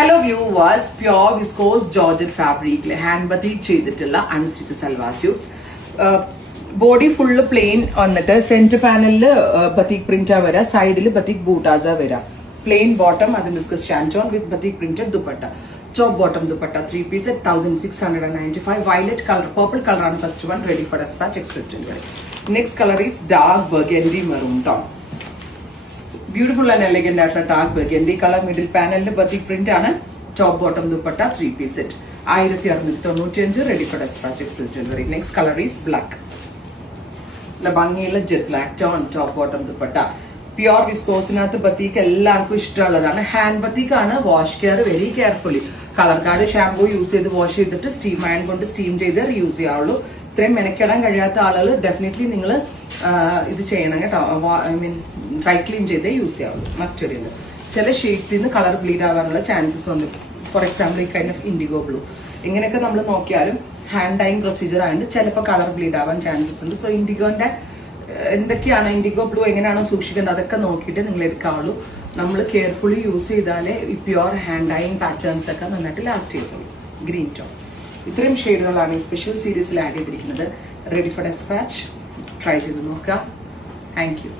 Hello viewers, pure viscose georgette fabric hand batik ചെയ്തിട്ടുള്ള unstitch salwar suits body full plain വന്നിട്ട് centre പാനലിൽ batik പ്രിന്റാ വരാം, സൈഡിൽ ബത്തിക് ബൂട്ടാസ വരാം. പ്ലെയിൻ ബോട്ടം അത് മിസ്കസ് shantoon with batik printed dupatta. Top bottom dupatta 3 piece at 1695. Violet color, purple color on first one, ready for dispatch, express delivery. Next color is dark burgundy maroon tone. Beautiful and elegant after dark burgundy color. Middle panel batik print ആണ്. Top bottom dupatta 3 piece set 1695, ready for dispatch, express delivery. Next color is black. La bangiyilla jet black tone, top bottom dupatta. Pure viscose batik എല്ലാവർക്കും ഇഷ്ടമുള്ളതാണ്. Hand batik ആണ്. Wash care very carefully. Colour card shampoo use ചെയ്ത് wash ചെയ്തിട്ട് steam iron കൊണ്ട് steam ചെയ്ത് reuse ചെയ്യാവുള്ളൂ. ഇത്രയും മെനക്കെടാൻ കഴിയാത്ത ആളുകൾ ഡെഫിനറ്റ്ലി നിങ്ങൾ ഇത് ചെയ്യണം കേട്ടോ. ഐ മീൻ ഡ്രൈ ക്ലീൻ ചെയ്തേ യൂസ് ചെയ്യാവുള്ളൂ. മസ്റ്റ് വരുന്നത് ചില ഷെയ്ഡ്സിൽ നിന്ന് കളർ ബ്ലീഡ് ആവാനുള്ള ചാൻസസ് ഉണ്ട്. ഫോർ എക്സാമ്പിൾ ഈ കൈൻഡ് ഓഫ് ഇൻഡിഗോ ബ്ലൂ ഇങ്ങനെയൊക്കെ നമ്മൾ നോക്കിയാലും ഹാൻഡ് ഡൈയിങ് പ്രൊസീജിയർ ആയതുകൊണ്ട് ചിലപ്പോൾ കളർ ബ്ലീഡ് ആവാൻ ചാൻസസ് ഉണ്ട്. സോ ഇൻഡിഗോന്റെ എന്തൊക്കെയാണ് ഇൻഡിഗോ ബ്ലൂ എങ്ങനെയാണോ സൂക്ഷിക്കേണ്ടത് അതൊക്കെ നോക്കിയിട്ട് നിങ്ങൾ എടുക്കാവുള്ളൂ. നമ്മൾ കെയർഫുള്ളി യൂസ് ചെയ്താലേ ഈ പ്യുവർ ഹാൻഡ് ഡൈയിങ് പാറ്റേൺസ് ഒക്കെ നന്നായിട്ട് ലാസ്റ്റ് ചെയ്തോളൂ. ഗ്രീൻ ടോൺ ഇത്രയും ഷെയ്ഡുകളാണ് ഈ സ്പെഷ്യൽ സീരീസിൽ ആഡ് ചെയ്തിരിക്കുന്നത്. Ready for dispatch. ട്രൈ ചെയ്ത് നോക്കുക. Thank you.